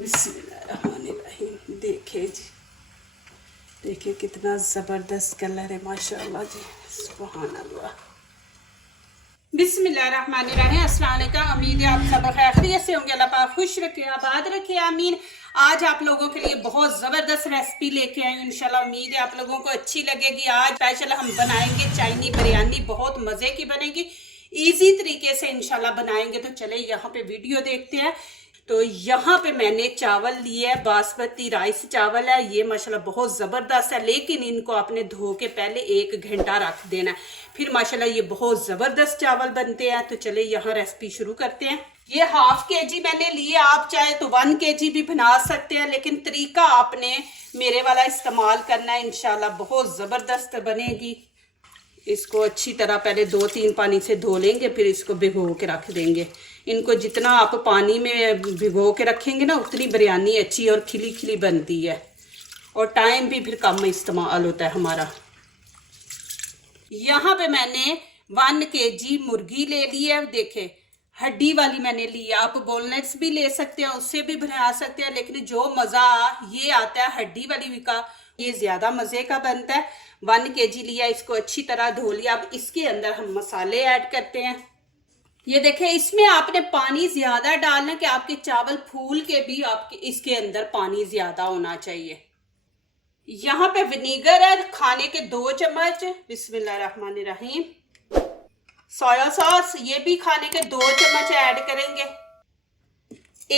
बिस्मिल्लाहिर्रहमानिर्रहीम। देखिए जी, देखिए कितना ज़बरदस्त कलर है माशाल्लाह जी, सुभान अल्लाह। बिस्मिल्लाहिर्रहमानिर्रहीम। अस्सलाम वालेकुम। उम्मीद है आप सब खैरियत से होंगे। अल्लाह पाक खुश रखे, आबाद रखे, आमीन। आज आप लोगों के लिए बहुत ज़बरदस्त रेसिपी लेके आई हूँ। इंशाल्लाह उम्मीद है आप लोगों को अच्छी लगेगी। आज स्पेशल हम बनाएंगे चाइनी बिरयानी, बहुत मज़े की बनेगी, इजी तरीके से इंशाल्लाह बनाएंगे। तो चले यहाँ पे वीडियो देखते हैं। तो यहाँ पे मैंने चावल लिए है, बासमती राइस चावल है ये, माशाल्लाह बहुत ज़बरदस्त है। लेकिन इनको आपने धो के पहले 1 घंटा रख देना है, फिर माशाल्लाह ये बहुत ज़बरदस्त चावल बनते हैं। तो चले यहाँ रेसिपी शुरू करते हैं। ये ½ kg मैंने लिए, आप चाहे तो 1 kg भी बना सकते हैं, लेकिन तरीका आपने मेरे वाला इस्तेमाल करना है। इंशाल्लाह बहुत ज़बरदस्त बनेगी। इसको अच्छी तरह पहले 2-3 पानी से धो लेंगे, फिर इसको भिगो के रख देंगे। इनको जितना आप पानी में भिगो के रखेंगे ना, उतनी बिरयानी अच्छी और खिली खिली बनती है, और टाइम भी फिर कम इस्तेमाल होता है हमारा। यहाँ पे मैंने 1 kg मुर्गी ले ली है। देखे हड्डी वाली मैंने ली है, आप बोनलेस भी ले सकते हैं, उससे भी बना सकते हैं, लेकिन जो मज़ा ये आता है हड्डी वाली का, ये ज़्यादा मज़े का बनता है। 1 kg लिया, इसको अच्छी तरह धो लिया। अब इसके अंदर हम मसाले ऐड करते हैं। ये देखें, इसमें आपने पानी ज़्यादा डालना कि आपके चावल फूल के भी आपके इसके अंदर पानी ज़्यादा होना चाहिए। यहाँ पे विनीगर है खाने के 2 चम्मच। बिस्मिल्लाहिर्रहमानिर्रहीम। सोया सॉस ये भी खाने के 2 चम्मच ऐड करेंगे।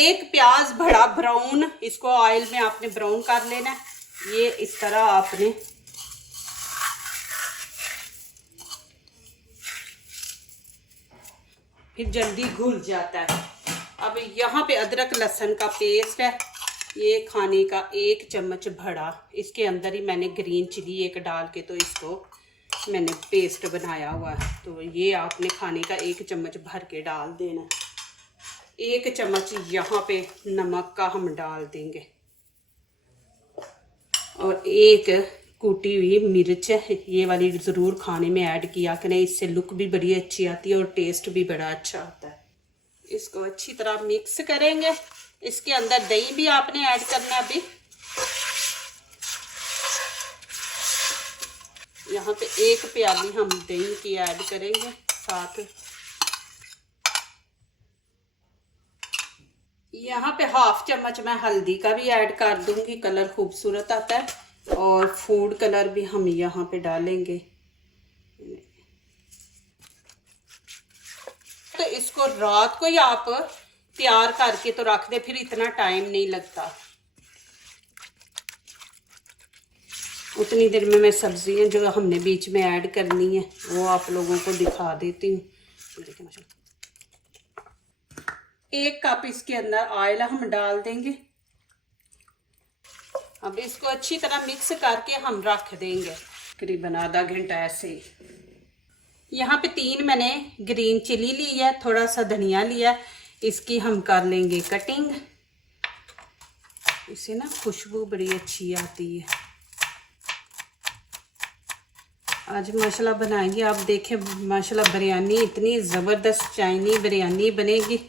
1 प्याज बड़ा ब्राउन, इसको ऑयल में आपने ब्राउन कर लेना है। ये इस तरह आपने फिर जल्दी घुल जाता है। अब यहाँ पे अदरक लहसुन का पेस्ट है, ये खाने का 1 चम्मच बड़ा। इसके अंदर ही मैंने ग्रीन चिली 1 डाल के तो इसको मैंने पेस्ट बनाया हुआ है। तो ये आपने खाने का 1 चम्मच भर के डाल देना। 1 चम्मच यहाँ पे नमक का हम डाल देंगे, और 1 कूटी हुई मिर्च है, ये वाली ज़रूर खाने में ऐड किया करें, इससे लुक भी बड़ी अच्छी आती है और टेस्ट भी बड़ा अच्छा आता है। इसको अच्छी तरह मिक्स करेंगे। इसके अंदर दही भी आपने ऐड करना है। अभी यहाँ पे 1 प्याली हम दही की ऐड करेंगे साथ। यहाँ पे ½ चम्मच मैं हल्दी का भी ऐड कर दूंगी, कलर खूबसूरत आता है। और फूड कलर भी हम यहाँ पे डालेंगे। तो इसको रात को ही आप तैयार करके तो रख दे, फिर इतना टाइम नहीं लगता। उतनी देर में मैं सब्जियां जो हमने बीच में ऐड करनी है वो आप लोगों को दिखा देती हूँ। देखिए माशाल्लाह 1 कप इसके अंदर ऑयल हम डाल देंगे। अब इसको अच्छी तरह मिक्स करके हम रख देंगे करीबन आधा घंटा ऐसे ही। यहाँ पे 3 मैंने ग्रीन चिली ली है, थोड़ा सा धनिया लिया, इसकी हम कर लेंगे कटिंग। इससे ना खुशबू बड़ी अच्छी आती है। आज माशाल्लाह बनाएंगे, आप देखें माशाल्लाह बिरयानी इतनी ज़बरदस्त चाइनी बिरयानी बनेगी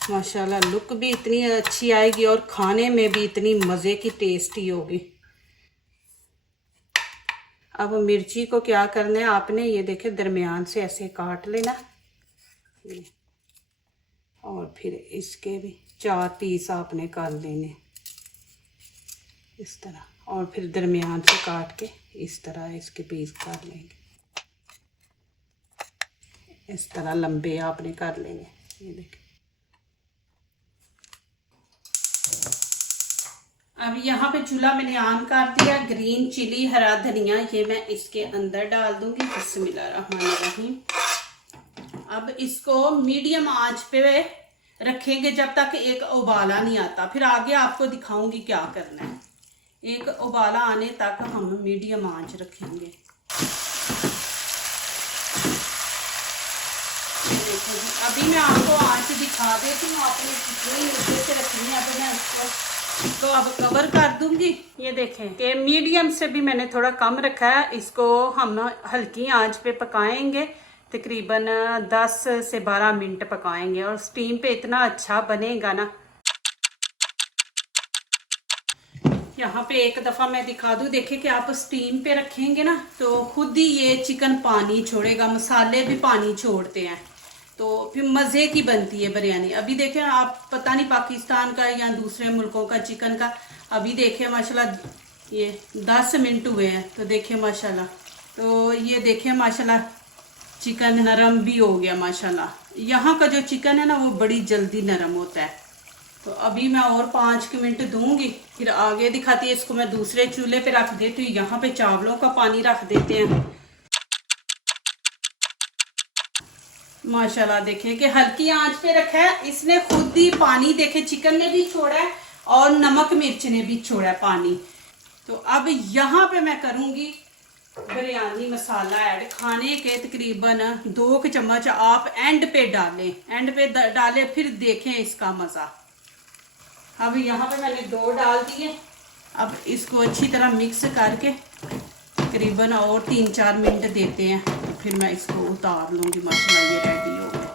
माशाल्लाह। लुक भी इतनी अच्छी आएगी और खाने में भी इतनी मज़े की टेस्टी होगी। अब मिर्ची को क्या करना है आपने, ये देखे दरमियान से ऐसे काट लेना, और फिर इसके भी 4 पीस आपने कर लेने इस तरह, और फिर दरमियान से काट के इस तरह इसके पीस कर लेंगे। इस तरह लंबे आपने कर लेंगे। ये देखें, अब यहाँ पे चूल्हा मैंने ऑन कर दिया। ग्रीन चिली, हरा धनिया ये मैं इसके अंदर डाल दूंगी। बिस्मिल्लाहिर्रहमानिर्रहीम। अब इसको मीडियम आंच पे रखेंगे जब तक एक उबाला नहीं आता, फिर आगे आपको दिखाऊंगी क्या करना है। एक उबाला आने तक हम मीडियम आंच रखेंगे। देखो जी, अभी मैं आपको आंच दिखा देती हूँ, आपने कितनी नीचे से रखनी है। अब मैं इसको अब कवर कर दूंगी। ये देखें कि मीडियम से भी मैंने थोड़ा कम रखा है। इसको हम हल्की आंच पे पकाएंगे, तकरीबन 10 से 12 मिनट पकाएंगे, और स्टीम पे इतना अच्छा बनेगा ना। यहाँ पे एक दफ़ा मैं दिखा दूँ, देखिए कि आप स्टीम पे रखेंगे ना तो खुद ही ये चिकन पानी छोड़ेगा, मसाले भी पानी छोड़ते हैं, तो फिर मज़े की बनती है बिरयानी। अभी देखें आप, पता नहीं पाकिस्तान का या दूसरे मुल्कों का चिकन का, अभी देखें माशाल्लाह ये 10 मिनट हुए हैं, तो देखें माशाल्लाह, तो ये देखें माशाल्लाह चिकन नरम भी हो गया माशाल्लाह। यहाँ का जो चिकन है ना वो बड़ी जल्दी नरम होता है। तो अभी मैं और 5 मिनट दूंगी, फिर आगे दिखाती है। इसको मैं दूसरे चूल्हे पे रख देती हूँ, यहाँ पे चावलों का पानी रख देते हैं। माशाल्लाह देखें कि हल्की आंच पे रखा है, इसने खुद ही पानी देखे चिकन ने भी छोड़ा है और नमक मिर्च ने भी छोड़ा है पानी। तो अब यहाँ पे मैं करूँगी बिरयानी मसाला ऐड, खाने के तकरीबन 2 चम्मच आप एंड पे डालें, एंड पे डालें, फिर देखें इसका मज़ा। अब यहाँ पे मैंने 2 डाल दिए। अब इसको अच्छी तरह मिक्स करके तकरीबन और 3-4 मिनट देते हैं, तो फिर मैं इसको उतार लूँगी। माशाल्लाह ये रेडी हो गया।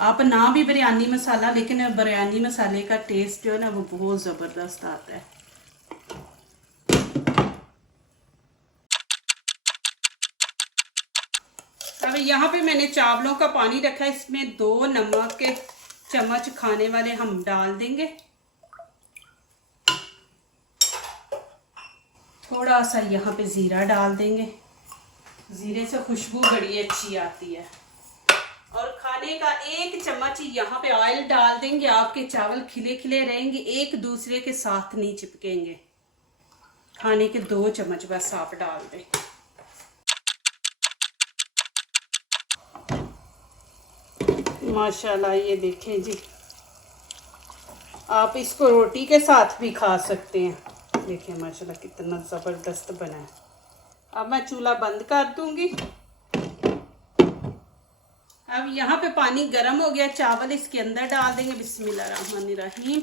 आप ना भी बिरयानी मसाला, लेकिन बिरयानी मसाले का टेस्ट जो है ना वो बहुत ज़बरदस्त आता है। अब यहाँ पे मैंने चावलों का पानी रखा है, इसमें 2 नमक के चम्मच खाने वाले हम डाल देंगे। थोड़ा सा यहाँ पे ज़ीरा डाल देंगे, ज़ीरे से खुशबू बड़ी अच्छी आती है। और खाने का 1 चम्मच यहाँ पे ऑयल डाल देंगे, आपके चावल खिले खिले रहेंगे, एक दूसरे के साथ नहीं चिपकेंगे। खाने के 2 चम्मच बस आप डाल दें। माशाल्लाह ये देखें जी, आप इसको रोटी के साथ भी खा सकते हैं। देखिए माशाल्लाह कितना ज़बरदस्त बना है। अब मैं चूल्हा बंद कर दूंगी। अब यहाँ पे पानी गर्म हो गया, चावल इसके अंदर डाल देंगे। बिस्मिल्लाहिर्रहमानिर्रहीम।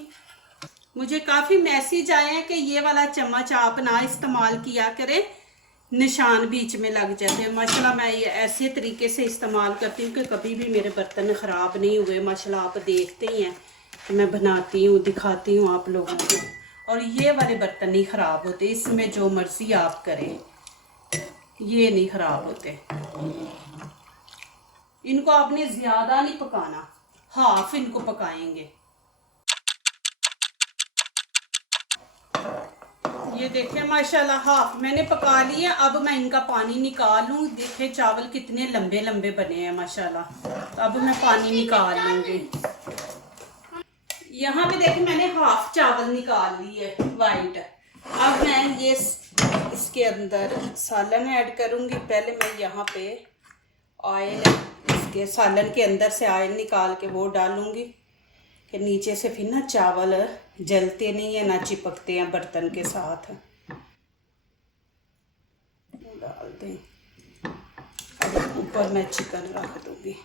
मुझे काफ़ी मैसेज आए हैं कि ये वाला चम्मच आप ना इस्तेमाल किया करें, निशान बीच में लग जाते हैं। माशाल्लाह मैं ये ऐसे तरीके से इस्तेमाल करती हूँ कि कभी भी मेरे बर्तन ख़राब नहीं हुए। माशाल्लाह आप देखते ही हैं कि मैं बनाती हूँ, दिखाती हूँ आप लोगों को, और ये वाले बर्तन नहीं ख़राब होते। इसमें जो मर्ज़ी आप करें ये नहीं ख़राब होते। इनको आपने ज़्यादा नहीं पकाना, हाफ इनको पकाएंगे। ये देखें माशाल्लाह हाफ मैंने पका लिए। अब मैं इनका पानी निकाल लूँ। देखें चावल कितने लंबे लंबे बने हैं माशाल्लाह। तो अब मैं पानी निकाल लूँगी। यहाँ पे देखें मैंने हाफ चावल निकाल लिए वाइट। अब मैं ये इसके अंदर सालन ऐड करूँगी। पहले मैं यहाँ पे ऑयल, इसके सालन के अंदर से ऑयल निकाल के वो डालूँगी कि नीचे से फिर ना चावल जलते नहीं है, ना चिपकते हैं बर्तन के साथ। डाल दें। अब ऊपर मैं चिकन रख दूँगी।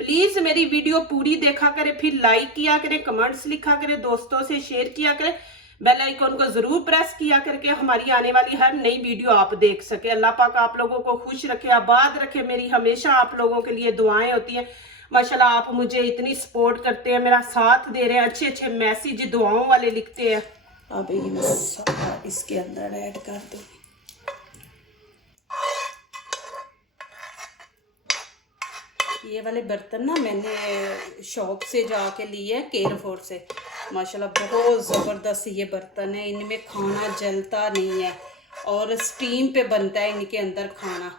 प्लीज़ मेरी वीडियो पूरी देखा करें, फिर लाइक किया करें, कमेंट्स लिखा करें, दोस्तों से शेयर किया करें, बेल आइकन को ज़रूर प्रेस किया करके हमारी आने वाली हर नई वीडियो आप देख सके। अल्लाह पाक आप लोगों को खुश रखे, आबाद रखे। मेरी हमेशा आप लोगों के लिए दुआएं होती हैं। माशाल्लाह आप मुझे इतनी सपोर्ट करते हैं, मेरा साथ दे रहे हैं, अच्छे अच्छे मैसेज दुआओं वाले लिखते हैं। अब ये मसाला इसके अंदर ऐड कर दूँगी। ये वाले बर्तन ना मैंने शॉप से जाके लिए हैं, केयरफोर से। माशाल्लाह बहुत ज़बरदस्त ये बर्तन है। इनमें खाना जलता नहीं है और स्टीम पे बनता है इनके अंदर खाना।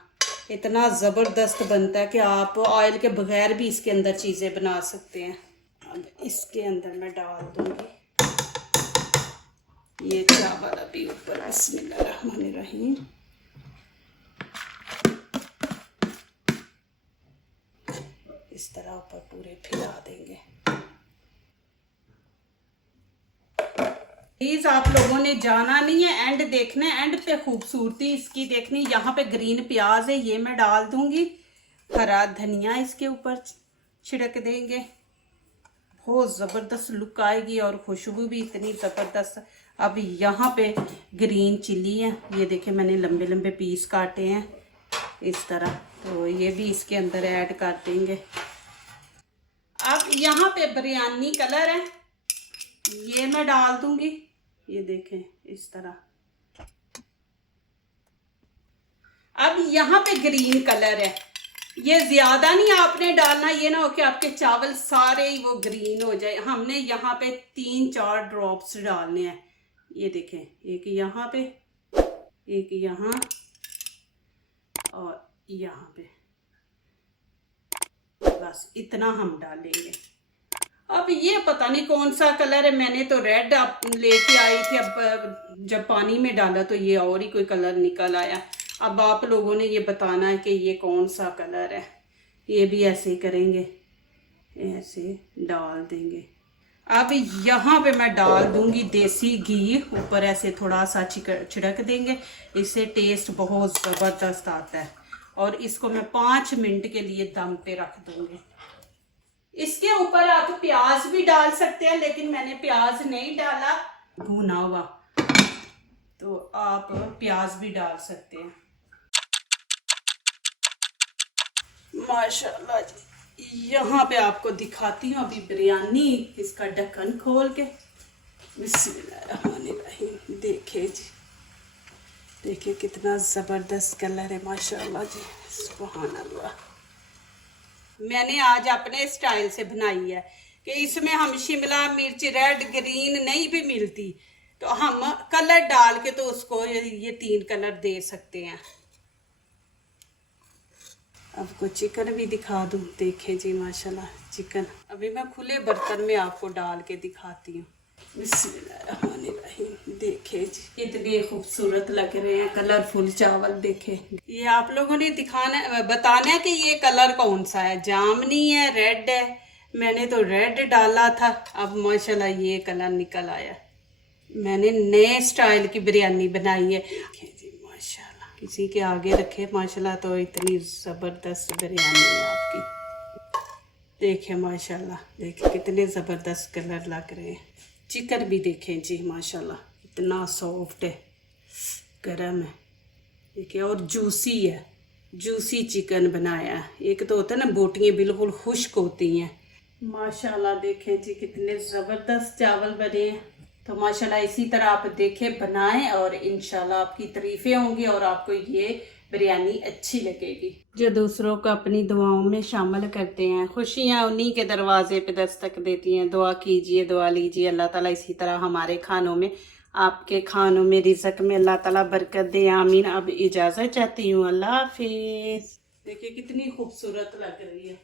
इतना ज़बरदस्त बनता है कि आप ऑयल के बगैर भी इसके अंदर चीज़ें बना सकते हैं। अब इसके अंदर मैं डाल दूँगी ये चावल अभी ऊपर। बिस्मिल्लाहिर्रहमानिर्रहीम। इस तरह ऊपर पूरे फैला देंगे। प्लीज़ आप लोगों ने जाना नहीं है, एंड देखना है, एंड पे खूबसूरती इसकी देखनी। यहाँ पे ग्रीन प्याज है, ये मैं डाल दूँगी। हरा धनिया इसके ऊपर छिड़क देंगे। बहुत ज़बरदस्त लुक आएगी और खुशबू भी इतनी ज़बरदस्त। अब यहाँ पे ग्रीन चिली है, ये देखें मैंने लंबे लंबे पीस काटे हैं इस तरह, तो ये भी इसके अंदर ऐड कर देंगे। अब यहाँ पे बिरयानी कलर है, ये मैं डाल दूंगी। ये देखें इस तरह। अब यहाँ पे ग्रीन कलर है, ये ज्यादा नहीं आपने डालना, ये ना हो कि आपके चावल सारे ही वो ग्रीन हो जाए। हमने यहाँ पे 3-4 ड्रॉप्स डालने हैं। ये देखें, एक यहाँ पे, एक यहाँ और यहाँ पे, बस इतना हम डालेंगे। अब ये पता नहीं कौन सा कलर है, मैंने तो रेड आप लेके आई थी, अब जब पानी में डाला तो ये और ही कोई कलर निकल आया। अब आप लोगों ने ये बताना है कि ये कौन सा कलर है। ये भी ऐसे ही करेंगे, ऐसे डाल देंगे। अब यहाँ पे मैं डाल दूंगी देसी घी, ऊपर ऐसे थोड़ा सा छिड़क देंगे, इससे टेस्ट बहुत ज़बरदस्त आता है। और इसको मैं 5 मिनट के लिए दम पे रख दूंगी। इसके ऊपर आप प्याज भी डाल सकते हैं, लेकिन मैंने प्याज नहीं डाला भुना हुआ, तो आप प्याज भी डाल सकते हैं। माशाल्लाह जी, यहाँ पे आपको दिखाती हूँ अभी बिरयानी, इसका ढक्कन खोल के। बिस्मिल्लाहिर्रहमानिर्रहीम। देखिए जी, देखिए कितना ज़बरदस्त कलर है माशाल्लाह जी, सुभान अल्लाह। मैंने आज अपने स्टाइल से बनाई है कि इसमें हम शिमला मिर्च रेड ग्रीन नहीं भी मिलती तो हम कलर डाल के तो उसको ये 3 कलर दे सकते हैं। आपको चिकन भी दिखा दूँ, देखे जी माशाल्लाह चिकन। अभी मैं खुले बर्तन में आपको डाल के दिखाती हूँ। बिस्मिल्लाहिर्रहमानिर्रहीम। देखे जी कितने खूबसूरत लग रहे हैं, कलरफुल चावल। देखे, ये आप लोगों ने दिखाना बताना है कि ये कलर कौन सा है, जामनी है, रेड है। मैंने तो रेड डाला था, अब माशाल्लाह ये कलर निकल आया। मैंने नए स्टाइल की बिरयानी बनाई है। देखे जी माशाल्लाह, किसी के आगे रखे माशाल्लाह तो इतनी ज़बरदस्त बिरयानी है आपकी। देखे माशाल्लाह, देखे कितने ज़बरदस्त कलर लग रहे हैं। चिकन भी देखें जी माशाल्लाह, इतना सॉफ्ट है, गरम है, देखिए, और जूसी है। जूसी चिकन बनाया है। एक तो होता है ना बोटियाँ बिल्कुल खुश्क होती हैं। माशाल्लाह देखें जी कितने ज़बरदस्त चावल बने हैं। तो माशाल्लाह इसी तरह आप देखें, बनाएं और इंशाल्लाह आपकी तारीफ़ें होंगी और आपको ये बिरयानी अच्छी लगेगी। जो दूसरों को अपनी दुआओं में शामिल करते हैं, खुशियाँ उन्हीं के दरवाजे पे दस्तक देती हैं। दुआ कीजिए, दुआ लीजिए, अल्लाह ताला इसी तरह हमारे खानों में, आपके खानों में, रिज़्क़ में अल्लाह ताला बरकत दे, आमीन। अब इजाज़त चाहती हूँ, अल्लाह हाफिज़। देखिए कितनी खूबसूरत लग रही है।